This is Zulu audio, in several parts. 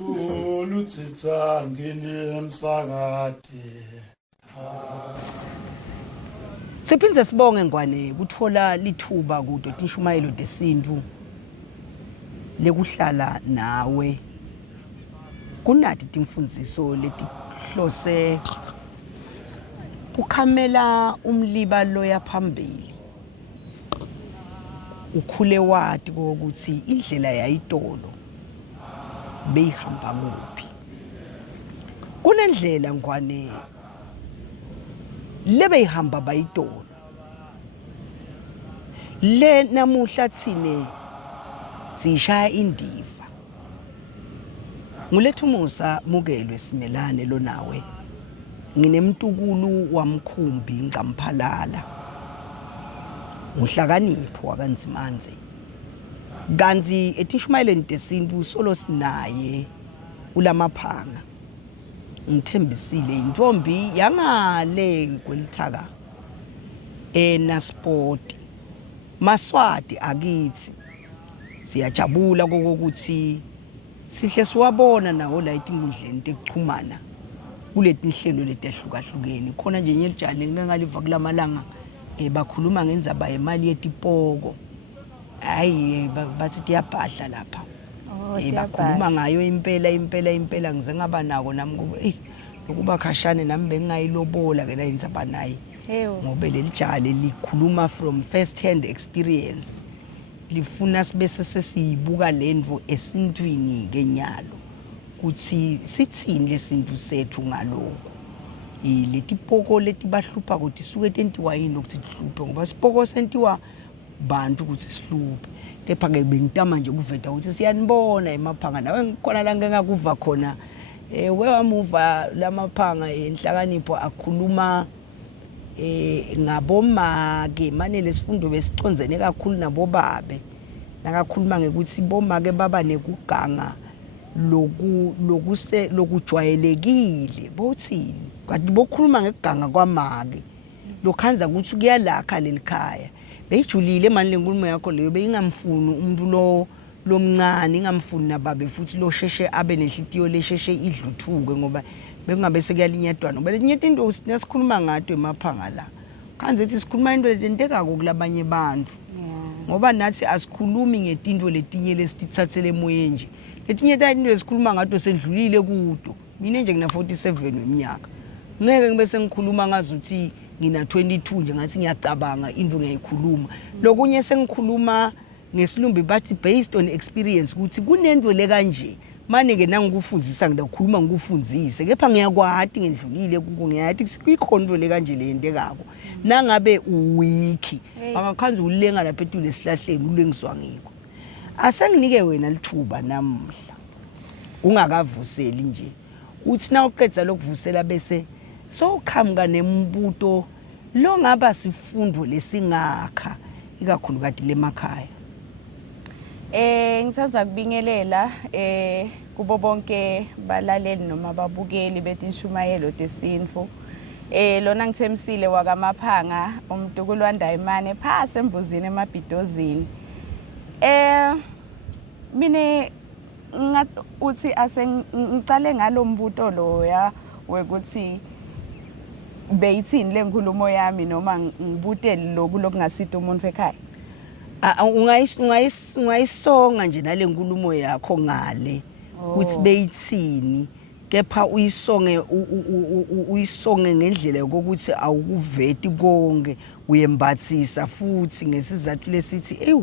Ulutsitsa ngini emsakade. Siphindze sibonge Ngwane kutfola lithuba kuto tishumayelo tesintfu lekuhlala nawe kunati timfundziso letihlose kukhamela umliba loya phambili ukhule wati ukuthi indlela yayitolo beyihamba kuphi. Kunendlela Ngwane lebeyihamba bayitolo le namuhla tsine sishaya indiva. Ngulethu Musa Mukelwe Simelane lo nawe nginemtukulu wamkhumbi Ncamphalala nguhlakanipho wakanzimanze kanzi etishumayeleni tesintfu solo sinaye ulamaphanga ngithembisile intfombi yangale kwelithaka eNaspoti Maswati akithi siyajabula kokuthi sihle siwabona nawo la etingundleni tekuchumana kuletinhlelo letehlukahlukene khona nje ngelijane ngingaliva kulamalanga bakhuluma ngendzaba yemali yetipoko hayi bathi tiyabhadla lapha bakhuluma ngayo impela ngize ngaba nako nami kube lokuba khashane nami bengingayilobola ke la indzaba naye ngobe lelijale likhuluma from first hand experience lifuna sibe sesiyibuka lendvo esintwini kenyalo kuthi sithini lesintu sethu ngaloko letipoko letibahlupha ukuthi suke tentiwa yini ukuthi sihluphe ngoba sipoko sentiwa bantu ukuthi sihluphe kepha ke bengitama nje kuveta ukuthi siyanibona emaphanga nawe ngikhona la ngengakuva khona wewamuva lamaphanga enhlakanipho akhuluma ngabomake manje lesifundo besiconzene kakhulu nabobabe nakakhuluma ngekuthi bomake baba nekuganga lokujwayelekile bothini kanti bokhuluma ngeganga kwamake lokhanza ukuthi kuyalakha lelikhaya beyijulile manje lenkulumo yakho leyo beyingamfuni umuntu lomncane ingamfuni nababe futhi lo sheshe abe nenhlitiyo lesheshe idluthuke ngoba bekungabe sekuyalinyetwana ngoba linyeta into sinesikhuluma ngato emaphanga la kanze ethi sikhuluma into letenteka kulabanye bantu ngoba nathi asikhulumi ngetinto letinye lesitithathele emoyeni nje letinye into esikhuluma ngato sendlulile kudo mina nje ngina 47 weminyaka ngeke ngibe sengikhuluma ngazuthi ngina 22 nje ngathi ngiyacabanga into ngiyayikhuluma lokunye sengikhuluma ngesilumbi bathi based on experience ukuthi kunento le kanje manje ke nangikufundzisa ngidakhuluma ngikufundzise kepha ngiyakwati ngendlulile kuko ngiyathi kuyikhonto le kanje le yentekako nangabe uwiki angakhanza ulenga lapha etule esihlahleni ulengiswa ngiko asenginike wena lithuba namuhla ungakavuseli nje uthi na uqedza lokuvusela bese sowuqhamuka nembuto lo ngaba sifundo lesingakha ikakhulu kati lemakhaya. Ngithanda kubingelela kubo bonke balaleli noma babukeli betinshumayelo tesintfu lona ngithemsile wakamaphanga umtukulu waNdayimane phase embuzini emabhidozini mine uthi ngicale ngalombuto loya wekuthi beyithini lenkulumo yami noma ngibutele lokungasita umuntu ekhaya ungayisonga nje nalenkulumo yakho ngale ukuthi beyithini kepha uyisonge ngendlela yokuthi awukuveti konke uyembathisa futhi ngesizathu lesithi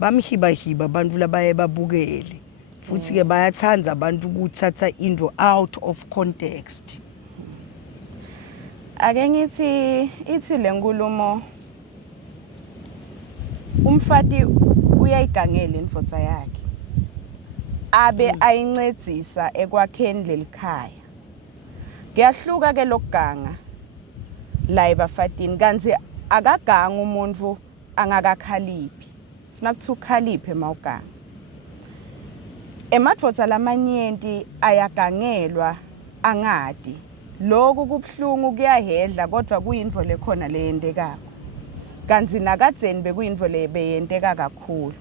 bamhibahiba abantu labaye babukele futhi ke bayathanda abantu ukuthatha into out of context. Ake ngithi lenkulumo umfati uyayigangela indvodza yakhe abe ayincedzisa ekwakheni lelikhaya kuyahluka ke lokuganga la ebafatini kanzi akaganga umuntu angakakhaliphi funa kuthi ukhaliphe mawuganga emadvodza lamanyenti ayagangelwa angadi lokhu kubhlungu kuyahedla kodwa kuyinto lekhona leyendekako kanzi nakadzeni bekuyinto lebeyenteka kakhulu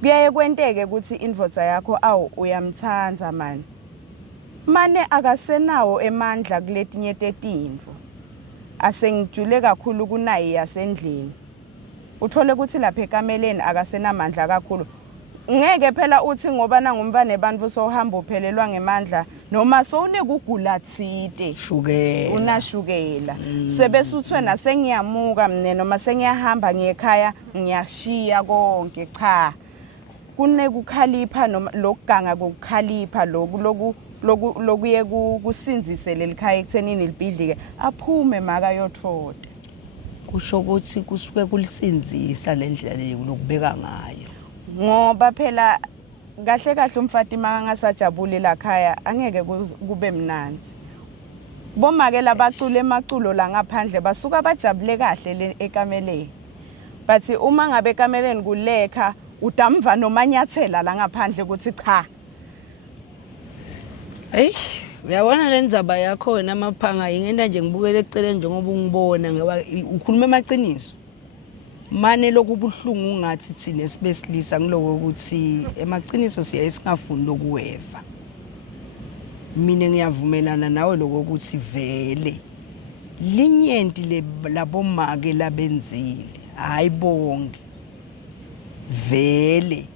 kuyaye kwenteke ukuthi indvodza yakho uyamthandza mane akasenawo emandla kuletinye tetintfo asengijule kakhulu kunayi yasendlini uthole ukuthi lapha ekameleni akasenamandla kakhulu ngeke phela uthi ngoba nangumfana nebantfu sohamba uphelelwa ngemandla noma sowunekugula tsite shukela unashukela sebese uthwena sengiyamuka mne noma sengiyahamba ngiyekhaya ngiyashiya konke cha kunekukhalipha noma lokuganga kokukhalipha lokuye kusinzise lelikhaya ekuthenini libhidlike aphume maka yotfoda kusho ukuthi kusuke kulisinzisa lendlela lokubeka ngayo ngoba phela kahle kahle umfatima angasajabule la khaya angeke kube mnanzi bomake labacule emaculo la ngaphandle basuka bajabule kahle le ekameleni but uma ngabe ekameleni kulekha utamva nomanyathela la ngaphandle ukuthi cha hey uyabona lendzaba yakho wena amaphanga ingenda nje ngibukele eceleni njengoba ungibona ngoba ukhuluma emaqiniso mane lokubuhlungu ungathi thina sibesilisa ngiloko ukuthi emaqiniso siya singafuni lokuweva mina ngiyavumelana nawe lokuthi vele linyenti labomake labenzile hayi bonke vele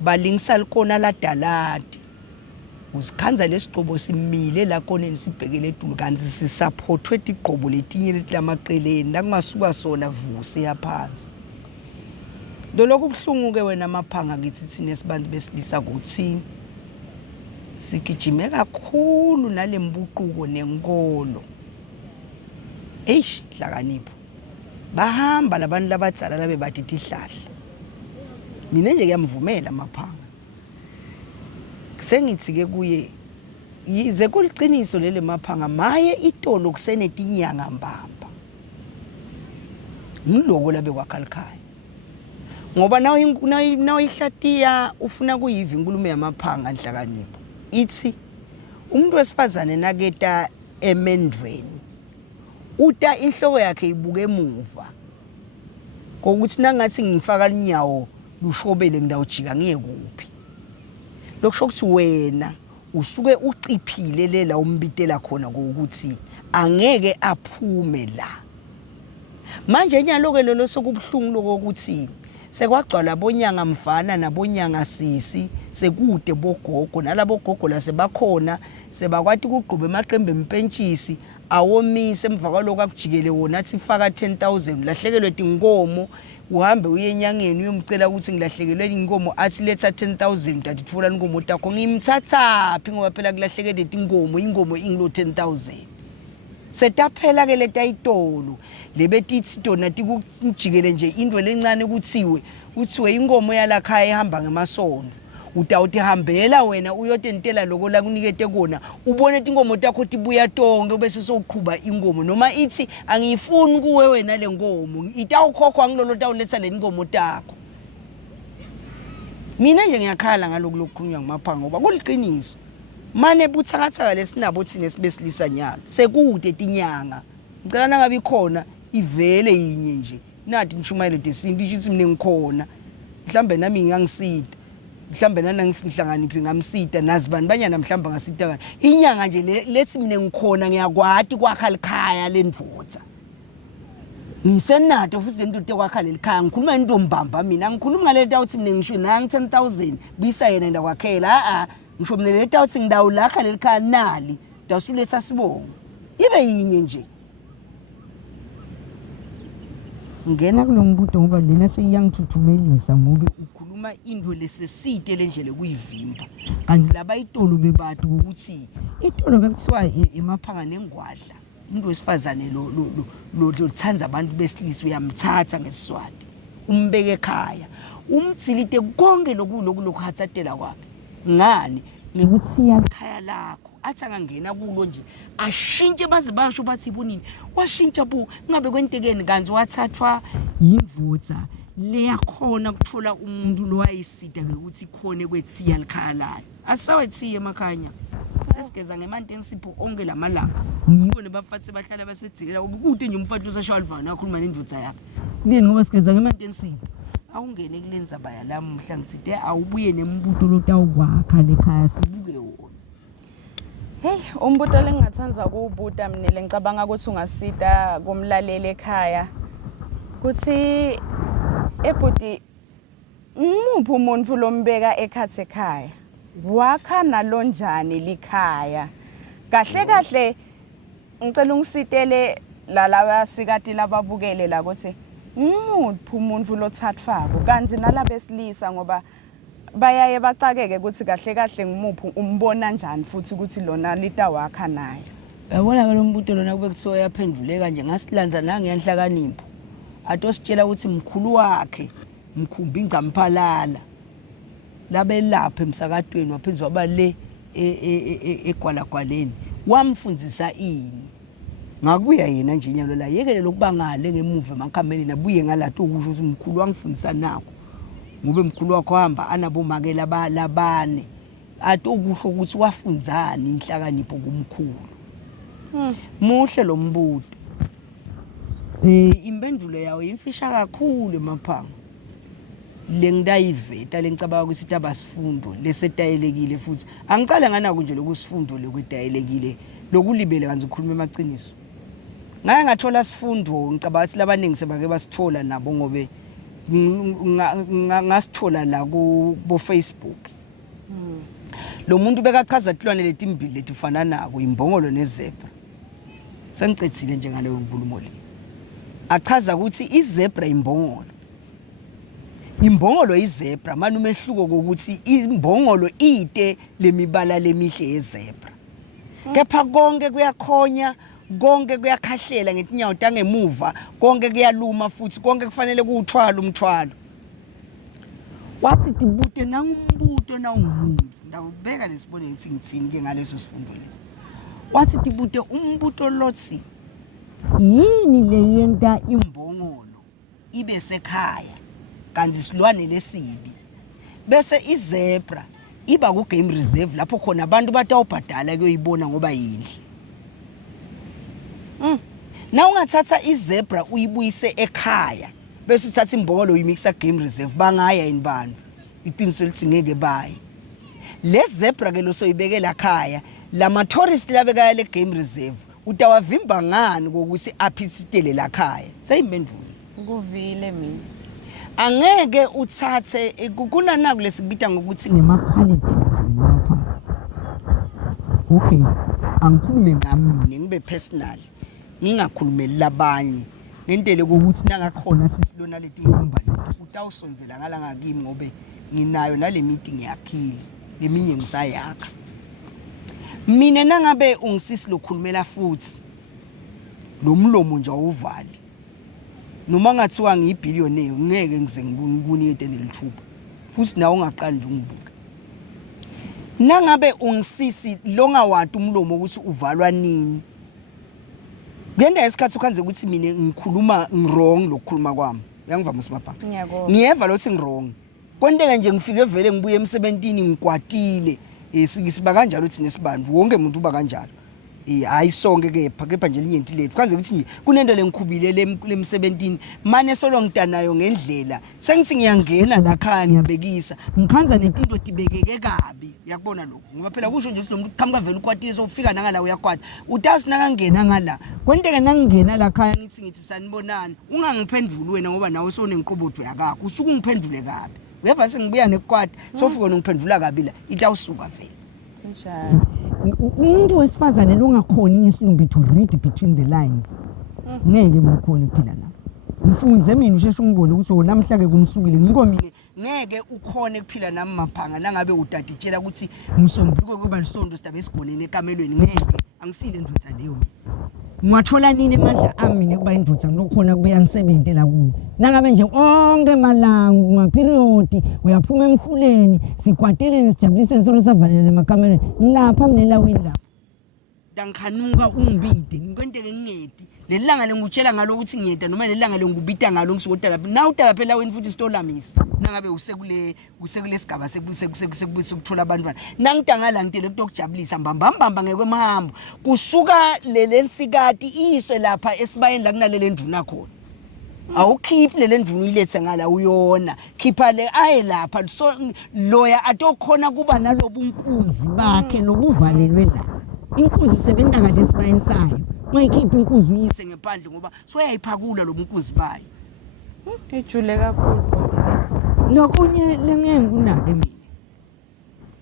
balingisa likona ladalati usikhanza lesigqobo simile la koneni sibhekele edulu kanti sisupportwe igqobo letinye lamaqeleni la kungasuka sona vuse yaphansi lokho kubhlungu ke wena amaphanga ngithi thina sibantu besilisa ukuthi sigijime kakhulu nalembuquko nenkolo hlakanipho bahamba labantu labadzala labe bathi tihlahla mina nje ngiyamvumela amaphanga sengithi ke kuye yize kuliqiniso lele maphanga maye itolo kusenetinyanga mbamba ngiloko labe kwakhalikhaya ngoba nawo ihlatiya ufuna kuyiva inkulumo yamaphanga nhlakanipho ithi umuntu wesifazane naketa emendweni uta inhloko yakhe ibuke emuva kokuthi nangathi ngifaka linyawo lushobele ngidawujika ngiye kuphi lokusho ukuthi wena usuke uciphile lela umbitela khona ukuthi angeke aphume la manje nyaloke lelo sokubhlungu lokuthi sekwagcwala bonyanga mfana nabonyanga sisi sekude bogogo nalabo gogo la sebakhona sebakwati kugqoba emaqembe empentshisi awomise emva kwaloko akujikele wona athi faka 10,000 lahlekelwe tinkomo uhambe uye enyangeni uyomcela ukuthi ngilahlekelwe inkomo athi letha 10,000 tathi tfula inkomo takho ngimthatha phi ngoba phela kulahlekele inkomo ingilo 10,000 setaphela ke leta itolo lebetithi tona tikujikele nje indwe lencane kuthiwe inkomo yalakhaya ehamba ngemasondo utawuthi hambela wena uyotentela lokho la kunikete kona ubone inkomo takho tibuya tonke bese soqhuba inkomo noma ithi angiyifuni kuwe wena lenkomo itawukhokhwa ngilolo tawuletha lenkomo takho mina nje ngiyakhala ngaloko lokukhulunywa ngamaphanga ngoba kuliqiniso mane buthakathaka lesinabo thina sibesilisa nyalo sekude tinyanga ngicela nangabe ikhona ivele yinye nje nathi nishumayelo desimbi ithi mina ngikhona mhlambe nami ngangisida mhlambe nanangihlanganiphi ngamsida nazi bani banyana mhlamba ngasida kana inyanga nje lethi mina ngikhona ngiyakwati kwakha likhaya lendvodza ngisenato futhi into kwakha lelikhaya ngikhuluma into mbamba mina ngikhuluma ngaleta uthi mina ngisho nangi 10,000 buyisa yena ndakwakhela ngisho mina leta uthi ngidawu lakha lelikhaya nali dasuletha sibongo ibe yinye nje ngena kulombuto ngoba lena seyangithuthumelisa ngoba ukhuluma indwe lesesite lendlela kuyivimba kanti laba itolo bebathu ukuthi itolo bekuthiwa emaphanga nengwadla umuntu wesifazane lo tsanza abantu besilisa uyamthatha ngesiswati umbeke ekhaya umthilite konke lokukhathatela kwakhe ngani ngikuthi yakhaya lakho athi angangena kulo nje ashintshe baze basho bathi ibonini washintsha bu ngabe kwentekeni kanzi wathathwa yimvutsa leyakhona ukuthola umuntu lo wayisida bekuthi khone kwethiya likhaya layo asawethiye emakhanya esigeza ngemanti ensipho onke lamalanga ngibone bafathi bahlala basedzilela ukuthi nje umfathi usashawalivana akhuluma nendvutsa yakhe nini ngoba sigeza ngemanti ensipho awungene kulenza baya la mhla ngitsite awubuye nembuto lotawukwakha lekhaya sibuke wona. Hey, umbuto lengingathanza ukuwubuta mina ngicabanga ukuthi ungasita kumlaleli ekhaya. Kuthi ebhuti umuphi umuntu lombeka ekhathe ekhaya? Wakha nalonjani likhaya? Kahle kahle ngicela ungisitele laba sikati lababukele la ukuthi umuphi umuntu lothathwako kanti nalabesilisa ngoba bayaye bacakeke ukuthi kahle kahle ngimuphi umbona njani futhi ukuthi lona litawakha naye. Yabona ke lo mbuto lona kube kuthiwa yaphenduleka nje ngasilanza nangenhlakanipho. Atositshela ukuthi mkhulu wakhe mkhumbi ingcamphalala labelapha emsakadweni waphezulu waba le egwalagwaleni wamfundzisa ini ngakuya yena nje nyalo la yekele lokubangale ngemuva emakhameni nabuye ngalathi ukusho ukuthi mkhulu wangifundisa nakho ngobe mkhulu wakho hamba anabomakela labane athi ukusho ukuthi wafundzani inhlakanipho kumkhulu. Muhle lo mbuto. Impendulo yawo imfisha kakhulu emaphanga. Lengidayiveta lengicabanga ukuthi itaba sifundo lesetayelekile futhi angicala ngana kunje lokusifundo lokwetayelekile lokulibele kanzi ukhuluma emaqiniso. Ngake ngathola sifundo ngicabanga ukuthi labaningi sebake basithola nabo ngobe ngasithola la ku Facebook. Lo muntu bekachaza tilwane letimbili letifana nako imbongolo nezebra. Sengicethile nje ngaleyo nkulumo le. Achaza ukuthi izebra imbongolo. Imbongolo izebra manje umehluko ukuthi imbongolo ide lemibala lemihle yezebra. Kepha konke kuyakhonya, konke kuyakhahlela ngetinyawo tangemuva, konke kuyaluma futhi konke kufanele kuuthwala umthwalo. Wathi tibute nangumbuto nawumuntu. Ndawubeka lesibone ngithi ngitsini ke ngaleso sifundo leso. Wathi tibute umbuto lotsi yini leyenta imbongolo ibe sekhaya kanti silwane lesibi bese izebra iba ku game reserve lapho khona abantu batawubhadala kuyoyibona ngoba yinhle. Na ungathatha izebra uyibuyise ekhaya bese uthatha imbongolo uyimixa game reserve bangaya yini bantu iqiniso lithi ngeke baye. Le zebra ke lo soyibekela ekhaya lama tourist labekaya le game reserve utawavimba ngani kokuthi aphisitele la khaya. Sayimpendulo Kuvile mina. Angeke uthathe kunana kulesikubita ngokuthi ngema qualities lapha. Okay, angikhulume ngami ngibe personal. Ngingakhulumeli labanye. Ngentele ukuthi nangakhona sisilona leti inkombani utawusonzela ngala ngakimi ngobe nginayo nale meeting yakhile leminye ngisayakha. Mina nangabe ungisisi lokhulumela futhi lo mlomo nje awuvali. Noma ngathiwa ngiyibillionaire ngeke ngize ngikunike nelithuba. Futhi nawe ungaqali nje ungibuka. Nangabe ungisisi longa wathi umlomo ukuthi uvalwa nini. Ngenda isikhathi ukhanze ukuthi mina ngikhuluma ngwrong lokukhuluma kwami. Uyangivama usibapha. Ngiyeva lothi ngwrong. Konteke nje ngifike vele ngibuye emsebentini ngikwatile. Siba kanjalo thina sibantu wonke umuntu uba kanjalo. Hayi sonke kepha nje linyenti lethu kwanze ukuthi nje kunento lengikhubile lemsebentini mane solo ngidanayo ngendlela sengithi ngiyangena la khaya ngiyabekisa ngikhanza netinto tibekeke kabi uyakubona lokho ngoba phela kusho nje lo muntu qhamuka vele ukwatile sofika nangala uyakwata utasi nakangena ngala kwenteke nangingena la khaya ngithi sanibonana ungangiphenduli wena ngoba nawe sonenqobotho yakakho usuku ngiphendule kabi uyeva sengibuya nekwata sofika nongiphendula kabi la itawusuka vele Njalo. Umuntu wesifazane longakhoni ngesilumbi to read between the lines. Ngeke mkhona phela la. Mfunze mina usheshe ungibone ukuthi namhla ke kumsukile ngiko mina ngeke ukhone kuphila nami maphanga nangabe utatitshela ukuthi ngisombuluke kuba lisondo sidabe esigoneni ekamelweni ngeke angisile ndodza leyo mina. Ngiwathola nini amandla ami nekuba indodza ngilokhona kubuya ngisebentela kuwo. Nangabe nje onke malangu ngaperiod uyaphuma emfuleni sikwateleni sijabulise solo savalele emakamelweni ngilapha mnelawini lapha. Dangikhanuka ungibide ngikwenteke ngingedi lelanga lengutshela ngalo ukuthi ngiyeda noma lelanga lengubita ngalo ngisukotala na utala phela wena futhi stolamisa nangabe usekule sigaba sekuthola abantwana nangidangala ngitele ukutokujabulisa mbambamba ngekwemahambo kusuka lelensikati iswe lapha esibayeni la kunalele nduna khona awukhiphi le ndvuna ilethe ngala uyona khipha le aye lapha so lawyer atokhona kuba nalobunkunzi bakhe nobuvalelwe la inkunzi isebenza ngathi esibayeni sayo mayikhipha inkunzi uyise ngephandle ngoba soyayiphakula lobunkunzi bayo ijule kakhulu lokunye lengengunake mina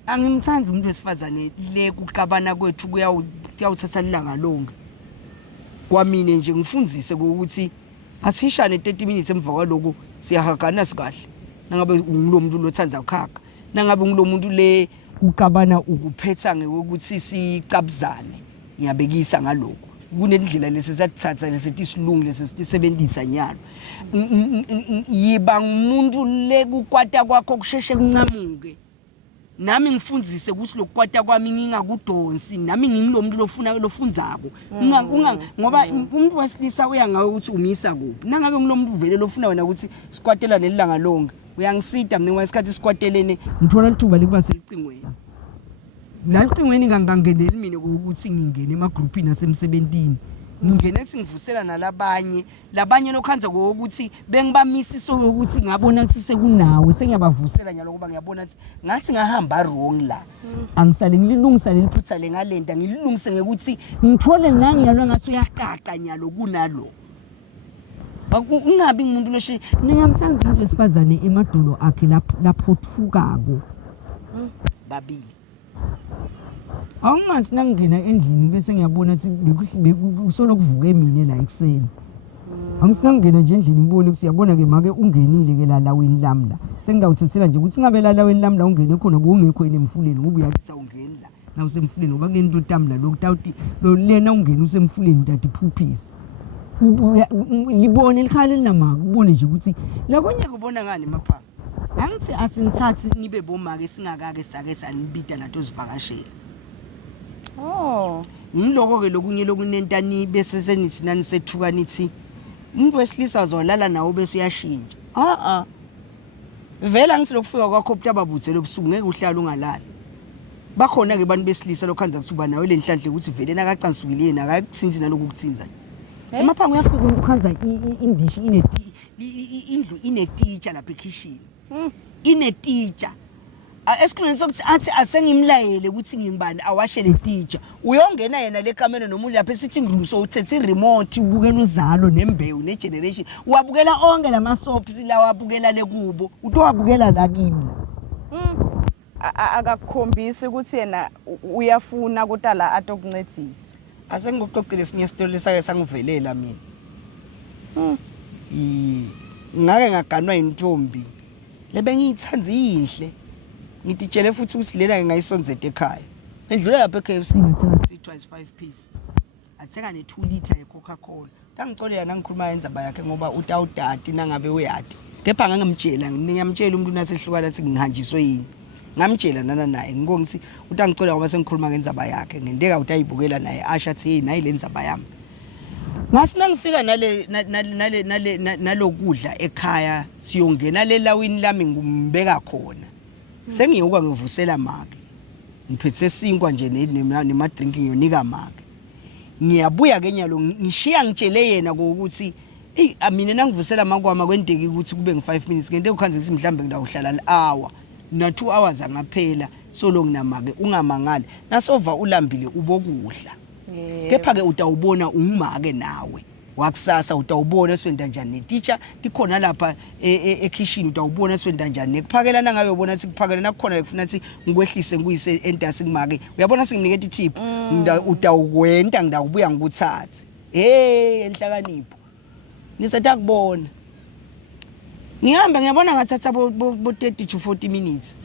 angimthandi umuntu wesifazane le kuqabana kwethu kuyawuthatha ilanga lonke kwamine nje ngifundzise ukuthi asishane 30 minutes emva kwaloko siyahagana sikahle nangabe ungulomuntu lothandza ukhaka nangabe ngulomuntu le uqabana ukuphetha ngokuthi sicabuzane ngiyabekisa ngaloko kunendlela lesizathatha lesitisilungu lesisebenzisa nyalo yiba umuntu le kukwata kwakho kusheshe kuncamuke nami ngifundzise ukuthi lokukwata kwami ngingakudonsi nami ngingilomuntu lofundzako ngoba umuntu wesilisa uyangawe ukuthi umisa kuphi nangabe ngilomuntu uvele lofuna wena ukuthi sikwatela nelanga lonke uyangisida mina ngesikhathi sikwatelene ngithola lithuba likuba selicingweni la licingweni ngangeneli mina ukuthi ngingene emagroupini asemsebentini ngingene singivusela nalabanye lokhanza ukuthi bengibamisiso ukuthi ngabona ukuthi sekunawe sengiyabavusela nyalo kuba ngiyabona ukuthi ngathi ngahamba wrong la angisale ngililungisa leliphutha lengalenda ngililungise ngekuthi ngithole nangiyalwa ngathi uyaqaqa nyalo kunalo ungabi umuntu loshi niyamthanda umuntu wesifazane emadolo akhe lapho thukako babili awumazi nangena endlini bese ngiyabona ukuthi kusona kuvuke mina la ekseni angisingena nje endlini ngibone ukuthi yabona ke make ungenile ke la laweni lami la sengidawuthethela nje ukuthi ngabe la laweni lami la ungene khona bongekho enemfuleni ngoba uyathi sawungeni la na usemfuleni ngoba kunento tamla lokutawuthi lo lena ungena usemfuleni tati phuphisa libone likhale linamaka ubone nje ukuthi lakonye kubona ngani maphaka angithi asinithathi nibe bomake singakake sake sanibida nato sivakashela ngiloko ke lokunye lokunentani bese senithi nani sethuka nithi umuntu wesilisa uzolala nawo bese uyashintsha vela ngisilokufika kwakho ubabuthe lobusuku ngeke uhlala ungalali bakhona ke abantu besilisa lokhanza kusuba nawe lenhlanhle ukuthi vele nakacansukile yena akakuthinzi naloku kuthinza emaphanga uyafika ukhanza indishi indlu inetitsha lapha ekitchen inetitsha esikhulwini sokuthi athi asengimlayele ukuthi ngingibani awashe le teacher uyongena yena le kamera nomuntu lapha sitting room so uthethe iremote ubukela uzalo nembewu negeneration uwabukela onke lama soaps la wabukela le kubo utowabukela la kimi akakukhombisi ukuthi yena uyafuna kutala atokuncedisa asengikuxoxile sinye story sake sangivelela mina ngake ngaganwa intombi lebe ngiyithanza inhle ngititshele futhi ukuthi lena ngingayisonzeta ekhaya edlula lapha eKFC ngithenga streetwise 5 piece athenga ne2 liter yeCoca-Cola ngangicolela nangikhuluma yenzaba yakhe ngoba utawudati nangabe uyati kepha ngangimtshela ngiyamtshela umuntu nasehlukana athi ngihanjiswe yini ngamtshela naye ngithi utangicolela ngoba sengikhuluma ngenzaba yakhe ngendeka utayibukela naye asha athi hey nayi lenzaba yami ngasina ngifika nalokudla ekhaya siyongena le lawini lami ngumbeka khona sengiyokuba ngivusela make ngiphethe sinkwa nje nema drinking yonika make ngiyabuya ke nyalo ngishiya ngitshele yena ukuthi mina nangivusela makwama kwendeki ukuthi kube ngi5 minutes ngente ukhanze ukuthi mhlambe ngidawuhlala le-hour na 2 hours angaphela solo nginamake ungamangali nasova ulambile ubokudla kepha ke utawubona ungumake nawe wakusasa utawubona swenda njani neteacher likhona lapha ekitchen utawubona swenda njani nekuphakela nangabe ubona ukuthi kuphakela nakukhona ekufuna ukuthi ngikwehlise ngiyise entasi ngimake uyabona singiniketa itip utawukwenta ngidawubuya ngikuthathe enhlakanipho nisetha kubona ngihamba ngiyabona ngathatha bo 30 to 40 minutes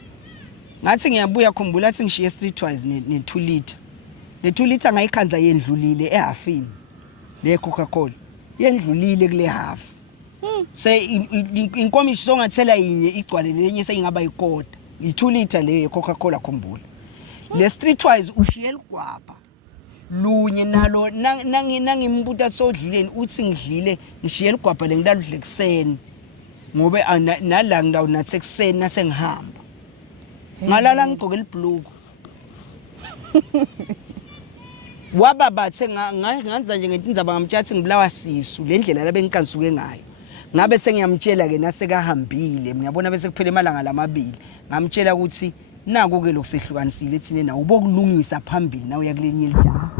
ngathi ngiyabuya khumbula athi ngishiye streetwise ne2 liter le2 liter ngayikhanza yendlulile ehafini le Coca-Cola yendlulile kule half inkomishi songathela yinye igcwale lenye seyingaba yikota i2 liter le Coca-Cola khumbula le streetwise ushiye ligwapha lunye nalo nangimbuta sodlileni uthi ngidlile ngishiye ligwapha lengidaludle kuseni ngobe nala ngidawu nathi ekseni nasengihamba ngalala ngigqoke libhluku waba bathe nganza nje ngentinzaba ngamthatha ngibulawa sisu le ndlela labe ngikasuke ngayo ngabe sengiyamtshela ke nasekahambile ngiyabona bese kuphela emalanga lamabili ngamtshela ukuthi naku ke lokusehlukanisile ethine na ubokulungisa phambili na uya kulenye elijaha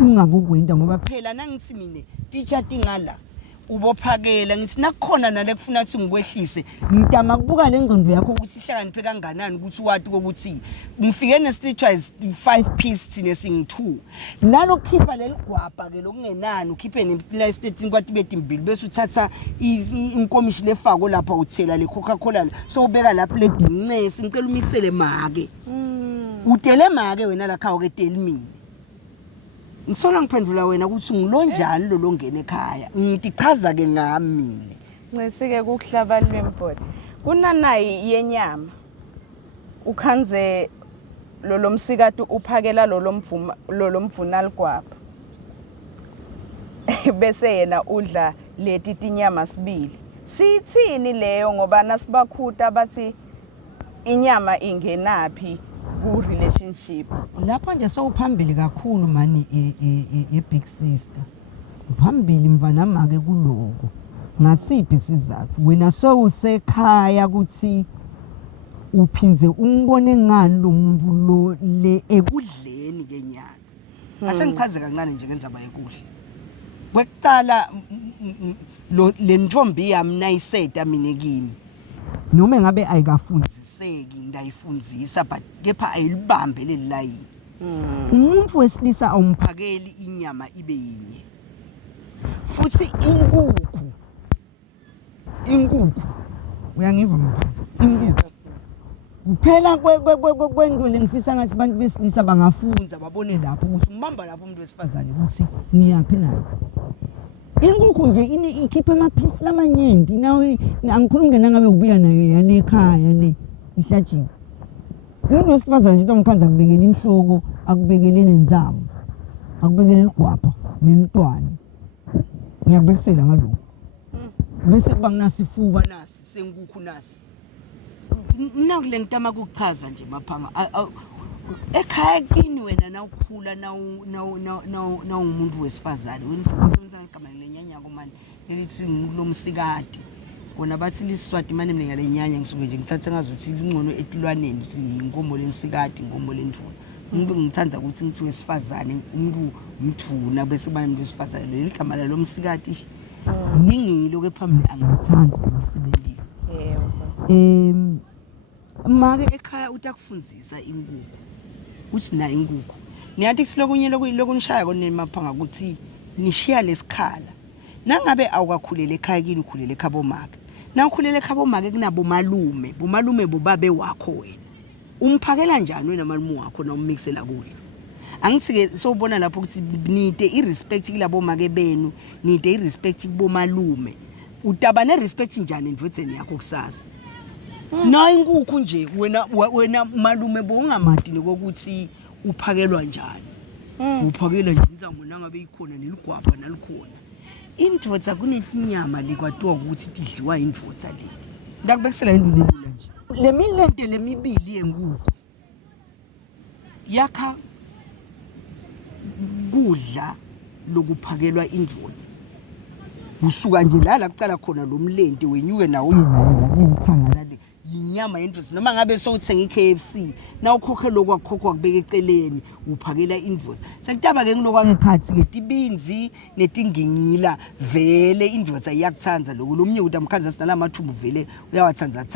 ungakukwenda ngoba phela nangithi mine teacher tingala ubophakela ngithi nakukhona nale kufuna ukuthi ngikwehlise ngidama kubuka lengqondo yakho ukuthi ihlakaniphe kanganani ukuthi wathi ukuthi ngifike ne-streetwise 5 piece thine sing2 nalo khipha leligwapa ke lokungenani ukhiphe ne stating kwathi bethi mbili bese uthatha inkomishi lefako lapha uthela le Coca-Cola so ubeka lapha le dinqesi ngicela umixele make utele make wena la khawo ke tell me Ngisona ngiphendula wena ukuthi ngilonjani lo longena ekhaya ngichaza ke ngami Ngisike kuhlaba lwembodi kunanayi yenyama ukhanze lo msikati uphakela lo mvuna ligwapha bese yena udla leti tinyama sibili sithini leyo ngoba nasibakhuta bathi inyama ingenapi ku relationship lapha nje sowuphambili kakhulu mani big sister uphambili mvana make kuloko ngasiphi sizathu wena sowusekhaya ukuthi uphinze umbone ngani lo muntu lo le ekudleni kenyana asengichaze kancane nje ngenzaba yekudla kwekucala le ntombi yami nayiseta mina kimi noma ngabe ayikafundziseki ndayifundzisa but kepha ayilibambe lelilayini umuntu wesilisa awumphakeli inyama ibe yinye futhi inkukhu uyangiva mphaka inkukhu kuphela kwento lengifisa ngathi abantu besilisa bangafunza babone lapho ukuthi ngibamba lapho umuntu wesifazane ukuthi niyaphi nayo inkukhu nje ikhipha amaphisi lamanyenti nawe angikhulumi ngena ngabe ubuya nayo yale ekhaya le ihlajiwe umuntu wesifazane nje tomkhanza kubekela inhloko akubekele nenzamo akubekele ligwapha nemntwana ngiyakubekisela ngalokho bese kuba nginasifuba nasi senkukhu nasi nakule ngitama ukuchaza nje maphanga ekhaya kini wena nawukhula na umuntu wesifazane wena usebenza ngegama lenyanyako manje lelithi ngilomsikati kona bathi lisiswati manje mina ngalenyanya ngisuke nje ngithathe ngazuthi ingcono etilwaneni ukuthi inkomo lensikati inkomo lenduna ngithanda ukuthi ngithi wesifazane umuntu umthuna bese kuba umuntu wesifazane leligama lomsikati ngingilo ke phambili angithandi umsebenzisi yebo make ekhaya utakufundzisa inkukhu uthi na inkukhu niyathi silokunye lokunishaya konemaphanga ukuthi nishiya lesikhala nangabe awukakhulele ekhaya kini ukhulele ekhabo make na ukhulele ekhabo make kunabo bomalume bobabe wakho wena umphakela njani wena malume wakho na ummixela kudla angithike sobona lapho ukuthi nide irespect kulabo make benu nide irespect kubomalume utabane respect njani endvodzeni yakho kusasa na inkukhu nje wena malume bongamadini kokuthi uphakelwa njani uphakela nje inzamo nangabe ikhona neligwapha nalikhona indvodza kunetinyama likwatiwa ukuthi tidliwa indvodza leti ndakubekisela into lelula nje lemilente lemibili yenkukhu yakha kudla lokuphakelwa indvodza usuka nje la kucala khona lo mlente wenyuke nawo ngithanga lale inyama yendvodza noma ngabe sowuthenga iKFC na ukhokhe lokwakhokhwa kubeka eceleni uphakela indvodza sekutaba ke ngilokwangeqhathi ke tibinzi netingingila vele indvodza iyakuthanda lokho lomnye utamkhanza sinalamathumbu vele uyawathanda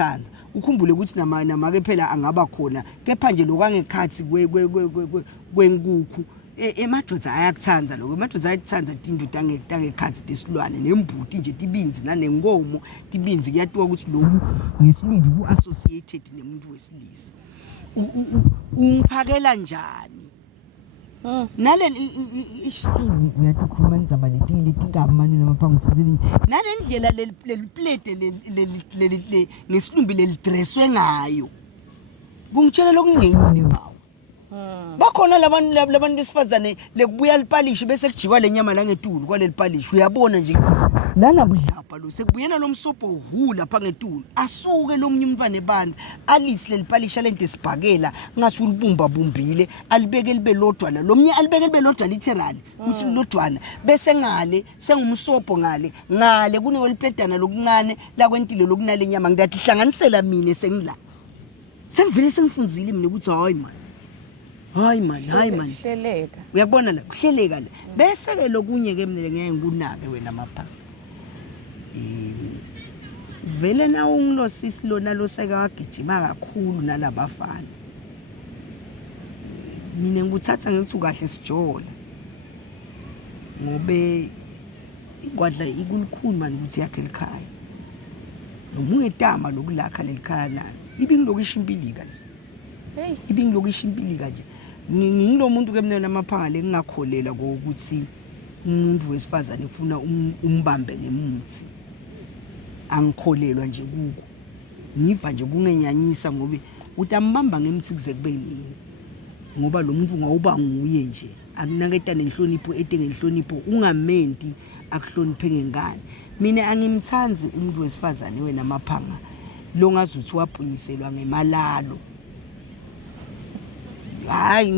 ukhumbule ukuthi namake phela angaba khona kepha nje lokwangekhathi kwenkukhu emadvodza ayakuthanda lokho emadvodza ayakuthanda tinto tangekhathi tesilwane nembuti nje tibinzi nanenkomo tibinzi kuyatiwa ukuthi lokhu ngesilungu ku-associated nemuntu wesilisa ungiphakela njani naleli uyatikhuluma nizaba letingaba mani namaphanga ukuthi nalendlela leliplate ngesilumbi lelidresswe ngayo kungitshela lokungeyini ngawo bakhona labantu besifazane lekubuya lipalishi bese kujikwa lenyama la ngetulu kwaleli palishi uyabona nje lana budlapha lo sekubuyena lo msobho uhula pha ngetulu asuke lo mnye umntwana ebanda alithi lelipalisha lento sibhakela ngasi ulibumba bumbile alibeke libe lodwana lo mnye alibeke libe lodwana literally uthi lodwana bese ngale sengumsobho ngale kunelipledana lokuncane la kwentilo lokunale nyama ngidathi hlanganisela mina sengila sengivele sengifunzile mina ukuthi hayi man hleleka uyabona la kuhleleka la bese ke lokunye ke mina ngeke ngikunake wena mapha vele na ungilosisi lona loseka wagijima kakhulu nalabafana mina ngikuthatha ngithi kahle sijola ngobe ingwadla ikulukhulu manje ukuthi yakhe likhaya noma ungetama lokulakha lelikhaya nalo ibingilokisha impilika nje ibingilokisha impilika nje ngingilo muntu ke mina namaphanga lekungakholela ukuthi umuntu wesifazane ufuna umbambe ngemuthi angikholelwa nje kuko ngiva nje kungenyanyisa ngobe utambamba ngemthi kuze kube yini ngoba lo muntu ngawuba nguye nje akunaketa nenhlonipho ngenhlonipho ungamenti akuhloniphe ngengane mina angimthanzi umuntu wesifazane wena maphanga lo ngazuthi waphinyiselwa ngemalalo hayi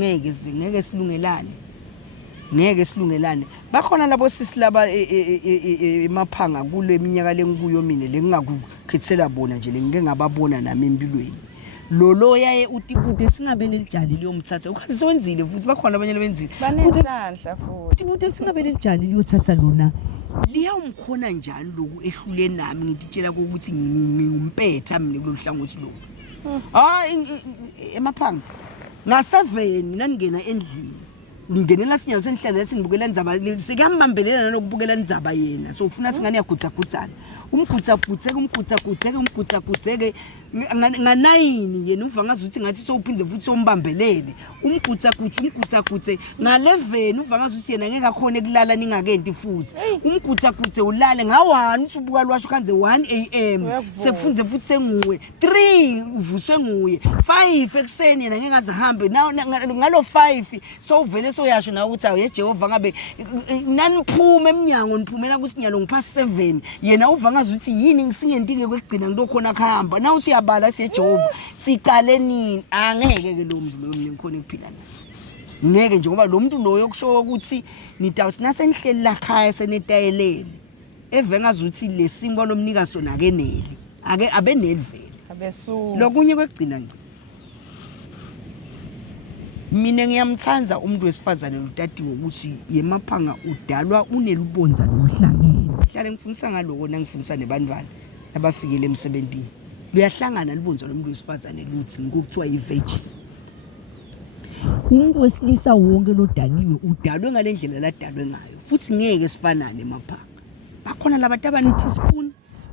ngeke silungelane bakhona labo sisi laba emaphanga kule minyaka lengikuyo mina lengingakukhethela bona nje lengike ngababona nami empilweni lo yaye uTibuti singabe lelijali liyomthatha ukhathi sewenzile futhi bakhona abanye labenzile banenhlanhla futhi uTibuti singabe lelijali liyothatha lona liyawumkhona njalo loku ehlule nami ngititshela ukuthi ngingumpetha mina kulohlangothi lo emaphanga nga7 mina ngena endlini ngingenela sinyalo senhlala lethi ngibukela indzaba sekuyambambelela nalokubukela indzaba yena so ufuna singane yagutsagutsana umgutsagutseke nga9 yena uva ngazuthi ngathi sowuphinde futhi sombambelele umgutsagutse nga11 uva ngazuthi yena ngeke akhona ekulala ningakenti futhi umgutsagutse ulale nga1 usubuka lwasho kanze 1 am sekufunze futhi senguwe 3 uvuswe nguye 5 ekseni yena ngeke azihambe ngalo 5 so uvele soyasho na ukuthi awu Jehova ngabe naniphume eminyango niphumela kusinyalo ngipha 7 yena uva ngazuthi yini ngisingentike kwegcina ngilokhona khamba na usiyabala siyeJehova siqale nini angeke ke lo muntu lo ngikhona ukuphila naye ngeke nje ngoba lo muntu loyo kusho ukuthi nitawusina senhleli la khaya senetayelele eve ngazuthi lesimo lomnika sona keneli ake abenelivele abesu lokunye kwegcina nje mina ngiyamthanza umuntu wesifazane lotatiwe ukuthi yemaphanga udalwa unelibonza lohlangene hlale ngifundisa ngaloko nangifundisa nebantwana abafikele emsebentini luyahlangana libonza lomuntu wesifazane luthi ngokuthiwa yivirgin umuntu wesilisa wonke lodaniwe udalwe ngalendlela ladalwe ngayo futhi ngeke sifanane emaphanga bakhona labantu abaneteaspoon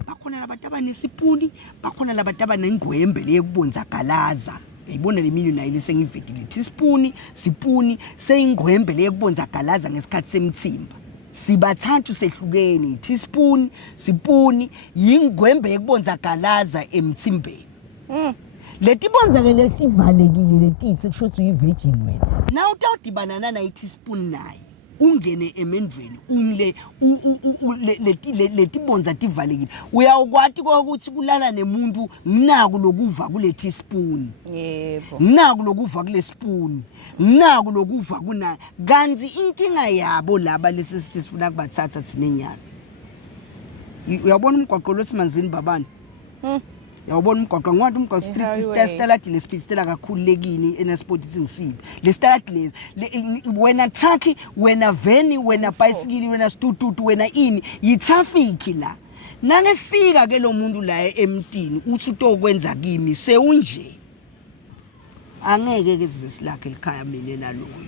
bakhona labantu abanesipuni bakhona labantu abanengwembe leyekubonza galaza yayibona lemini nayo lesengivedile teaspoon sipuni seyingwembe leyekubonza galaza ngesikhathi semthimba sibathathu sehlukene teaspoon sipuni yingwembe yekubonza galaza emthimbeni letibonza ke letivalekile letithi kusho ukuthi uyivirgin wena na utawudibana na teaspoon naye ungene emendweni ungile letibonza tivalekile uyawukwati ukuthi kulala nemuntu nginaku lokuva kule teaspoon yebo nginaku lokuva kule spoon nginaku lokuva kuna kanzi inkinga yabo laba lesisithi sifuna kubathatha sinenyana uyabona umgwaqo lothi manzini babani yawubona umgwaqo ngwathi umgwaqo street stela lesipistela kakhululekini enasport ithi ngisibe lestalad lezi wena truck wena van wena bicycle wena stututu wena ini yitraffic la nangefika ke lo muntu la emtini uthi utokwenza kimi seunje angeke ke size silakhe likhaya mina naloyo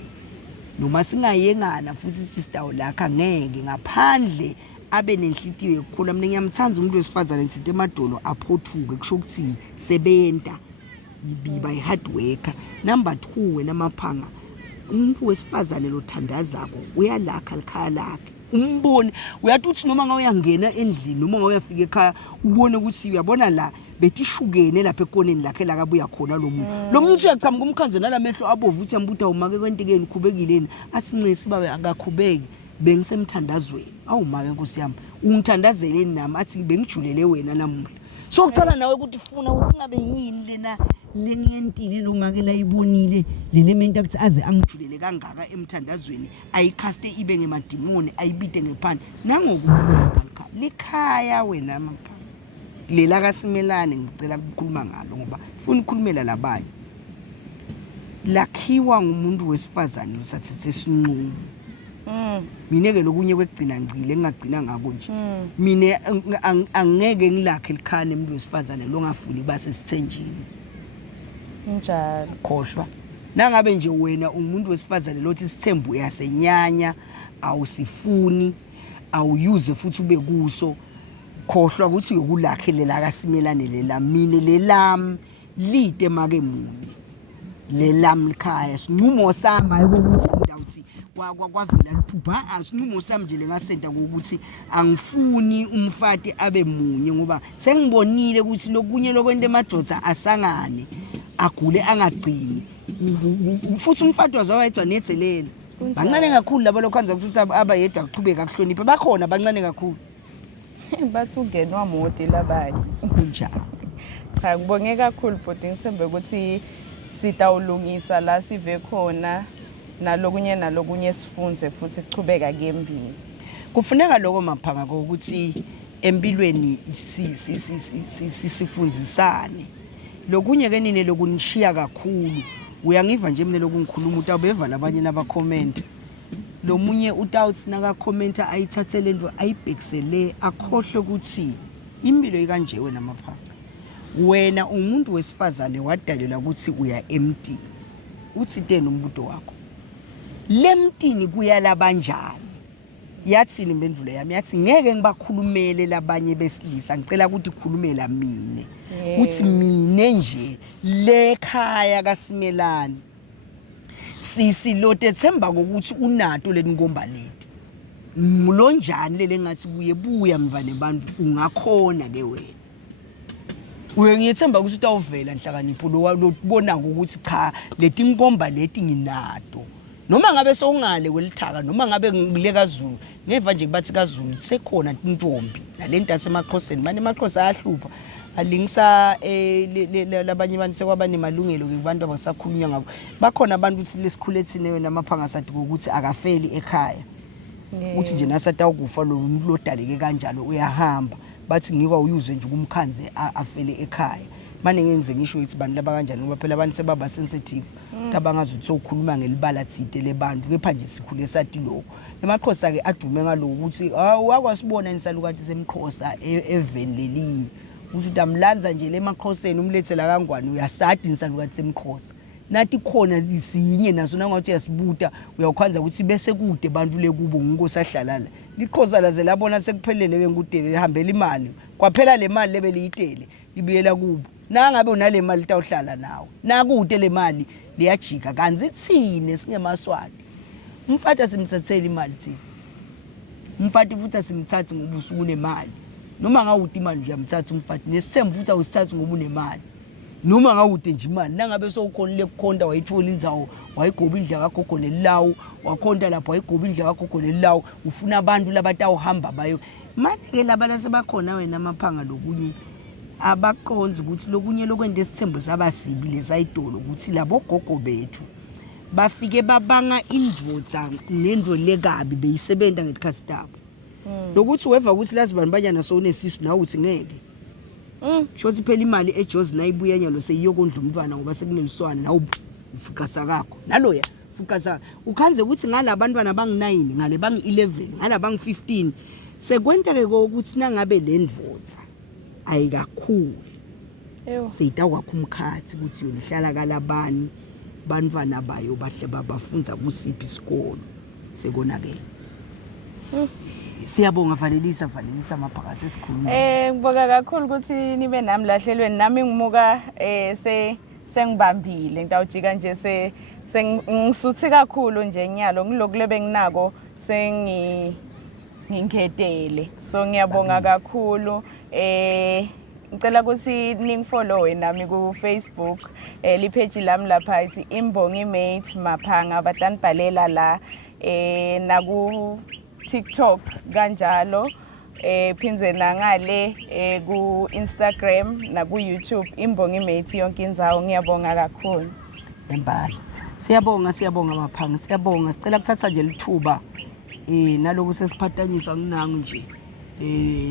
noma singayengana futhi sithi sitawo lakha ngeke ngaphandle abe nenhlitiyo ekukhula mina ngiyamthanza umuntu wesifazane ngithe emadolo aphothuke kusho ukuthi sebenta yibiba ihard worker number 2 wena maphanga umuntu wesifazane lothandazako uyalakha likhaya lakhe umbone uyathi uthi noma ngawuyangena endlini noma ngawuyafika ekhaya ubone ukuthi uyabona la betishukene lapha ekoneni lakhe la kabuya khona lo muntu uyaqhamuka umkhanze nalamehlo abovu uthi yambuta umake kwentikeni khubekileni athi ncisi bawe akakhubeki bengisemthandazweni awumake nkosi yami ungithandazele nami athi bengijulele wena namuhla so ukuthola nawe ukuthi funa usingabe yini lena lengentile longake la ibonile le element ukuthi aze angijulele kangaka emthandazweni ayikhaste ibe ngemadimoni ayibide ngephandle nangokukhuluma likhaya wena mapha lela kaSimelane ngicela ukukhuluma ngalo ngoba ufuna ukukhulumela labanye lakhiwa ngumuntu wesifazane losathethe isinqumo mina ke lokunye kwegcina ngcile engagcina ngako nje mina angeke ngilakhe likhane umuntu wesifazane longafuni base sithenjini njalo khohlwa nangabe nje wena umuntu wesifazane lothi isithembu uyasenyanya awusifuni awuyuze futhi ube kuso khohlwa ukuthi uyokulakhelela kaSimelane lela mina lelam lide make munye lelam likhaya sinqumo sami ukuthi ngidawuthi kwavela liphupha asinqumo sami nje lengasenta ukuthi angifuni umfati abe munye ngoba sengibonile ukuthi lokunye lokwente emadodza asangane agule angagcini futhi umfati wazawayedwa nethelele bancane kakhulu labo lokhanza ukuthi abayedwa aqhubeka akuhloniphe bakhona bancane kakhulu bathi ungenwa modi labanye kunjalo cha ngibonge kakhulu bhuti ngithembe ukuthi sitawulungisa la sive khona nalokunye sifunze futhi kuchubeka kuyembili kufuneka lokho maphanga ukuthi empilweni sifundzisane lokunye ke nini lokunishiya kakhulu uyangiva nje mina lokungikhuluma utawubeva labanye naba comment lo munye utawuthi naka commenter ayithathele into ayibhekisele akhohle ukuthi impilo ikanje wena maphanga wena umuntu wesifazane wadalelwa ukuthi uya empty uthi tena umbuto wakho lemtini kuyala banjani yathini impendulo yami yathi ngeke ngibakhulumele labanye besilisa ngicela ukuthi khulumela mine uthi mine nje lekhaya kaSimelane silote themba ukuthi unato leningomba leti ngilonjani lele ngathi buya mvane bantu ungakhona ke wena ngiyethemba ukuthi utawuvela inhlakanipho lobona ukuthi cha leti inkomba leti nginato noma ngabe sowungale kwelithaka noma ngabe ngile kaZulu ngeva nje bathi kaZulu sekhona intombi nalento asemaXhoseni manje amaXhosa ayahlupha alingisa labanye abantu sekwabane malungelo ke kubantu abasakhulunywa ngabo bakhona abantu ukuthi lesikhulethine namaphanga sathi ukuthi akafeli ekhaya uthi nje nasathi awukufa lo muntu lodaleke kanjalo uyahamba bathi ngikwa uyuze nje kumkhanze afele ekhaya manje ngenze ngisho ukuthi bantu laba kanjani ngoba phela abantu sebaba sensitive tabangazuthi ukukhuluma ngelibala tsite lebantu kepha nje sikhule sathi lokho emaXhosa ke adume ngaloko ukuthi wakwasibona inisalukati semXhosa even lelinye ukuthi utamlanza nje lemaXhoseni umlethela kangwani uyasadi inisalukati semXhosa nathi khona isinye naso nangathi uyasibuta uyakwanza ukuthi bese kude bantu lekubo ngikosahlala liXhosa laze labona sekuphelele bengudele lihambela imali kwaphela le mali lebeliyitele libuyela kubo nangabe unale mali tawuhlala nawe nakude le mali liyajika kanzi thine singemaswati umfati asimthathela imali thina umfati futhi asimthathi ngoba usuku nemali noma ngawuthi imali uyamthatha umfati nesithembu futhi awusithathi ngoba unemali noma ngawude nje imali nangabe sowukhonile kukhonda wayithola indzawo wayigoba indla kagogo nelawo wakhonda lapho wayigoba indla kagogo nelawo ufuna abantu labatawuhamba bayo manje ke labana sebakhona wena amaphanga lokunye abaqonza ukuthi lokunye lokwende isithembu sabasibi lesayidolo ukuthi labo gogo bethu bafike babanga indvodza nendo lekabi beyisebenta ngekhastabo lokuthi weva ukuthi lazibani banyana sowunesisu nawe uthi ngeke shothi phela imali eJozi nayibuya nyalo seyiyokondla umntwana ngoba sekuneliswana nawo ufukasa kakho naloya fukasa ukhanze ukuthi ngalabantwana bangi9 ngale bangi11 ngalabangi 15 sekwenta ke ukuthi nangabe lendvodza ayikakhulu seyitakwakho umkhathi ukuthi yolihlala kalabani bantwana bayo bahle babafunza kusiphi isikolo sekonakele siyabonga valelisa amaphakasi esikhuluma ngibonga kakhulu ukuthi nibe nami lahlelweni nami ngimuka sengibambile ngitawujika nje sengisuthi kakhulu nje nyalo ngilokulebe nginako ngingedele so ngiyabonga kakhulu ngicela ukuthi ningifollow nami ku Facebook lipage lami lapha ithi Imbongi Mate Maphanga batanibhalela la na ku TikTok kanjalo phindze nangale ku Instagram na ku YouTube Imbongi Mate yonke indzawo ngiyabonga kakhulu. Embala. Siyabonga Maphanga, siyabonga. Sicela kuthatha nje lithuba naloku sesiphathanyiswa nginangu nje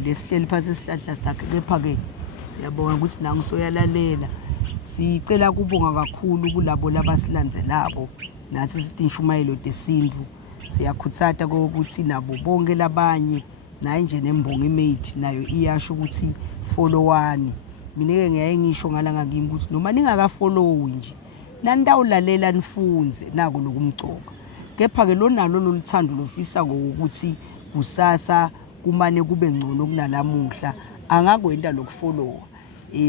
lesihleli phansi isihlahla sakhe kepha ke siyabonga ukuthi nangu soyalalela. Sicela kubonga kakhulu kulabo labasilandzelako nathi sithi inshumayelo desintu. Siyakhuthata ukuthi nabo bonke labanye naye nje nembongi mate nayo iyasho ukuthi followani. Mina ngiyaye ngisho ngala ngakimi ukuthi noma ningakafollowi nje nandawulalela nifunze nako lokumgcoka. Kepha ke lonalo loluthando lofisa ukuthi kusasa kumane kube ngcono kunalamuhla angakwenda lokufollowa.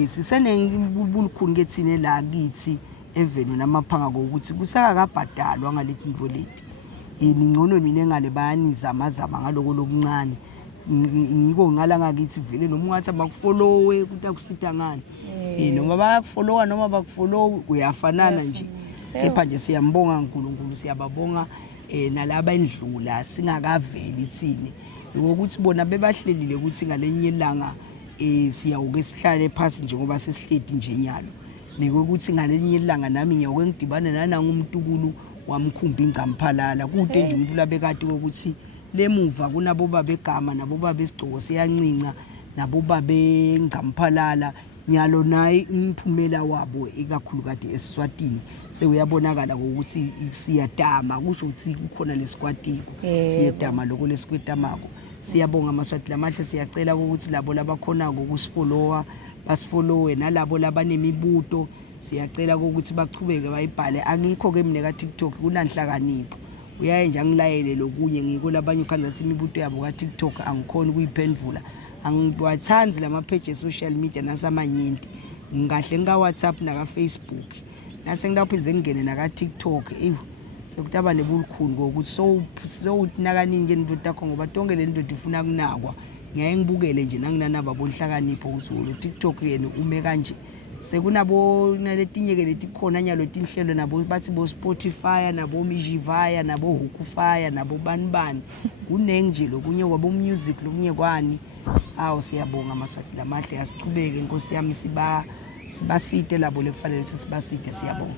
Sisenebulukhuni kethine la kithi eveni namaphanga ukuthi kusakabhadalwa ngalethi into leti. Ningcono nine ngale bayanizama ngaloko lokuncane. Ngiko ngala ngakithi vele noma ungathi abakufollowe ukuthi akusitha ngani. Noma bayakufollowa noma bakufollow uyafanana nje. Kepha nje siyambonga uNkulunkulu, siyababonga nalaba endlula singakaveli ithini. Ukuthi bona bebahlelile ukuthi ngalenye ilanga siyawuke sihlale phansi njengoba sesihleti nje nyalo. Ukuthi ngalenye ilanga nami ngiyawe ngidibane nanangumntukulu wamkhumbi ingcamphalala kude nje umvula bekade ukuthi lemuva kunabo babegama nabo babesigcoko siyancinca nabo babe ingcamphalala nyalo naye umphumela wabo ekakhulu kade eSiswatini sewuyabonakala ukuthi siyadama kusho ukuthi kukhona lesikwatiko siyadama lokho lesikwetamako. Siyabonga amaswati lamahle, siyacela ukuthi labo labakhona ukusifollowa basifollowe nalabo labanemibuto siyacela ukuthi baqhubeke bayibhale. Angikho ke mina ka TikTok kunanhlakanipho uyaye nje angilayele lokunye ngiko labanye ukhanza imibuto yabo ka TikTok angikhona ukuyiphendula. Angiwathanzi lama page social media nasamanyenti ngahle nga WhatsApp na ka Facebook nase ngidaphinze ngene na ka TikTok sekutaba nebulukhuni ukuthi so uthinakaningi into takho ngoba tonke le nto ifuna kunakwa. Ngiyaye ngibukele nje nanginanaba bonhlakanipho ukuthi lo TikTok yena ume kanje. Sekunabo naletinye ke letikhona nyalo tinhlelo nabo bathi bo Spotify nabo Mijivaya nabo Hukufaya nabo banibani kunengi nje lokunye kwabo music lokunye kwani. Siyabonga amaswati lamahle, asiqhubeke Nkosi yami sibasite labo lekufanele sibasite. Siyabonga.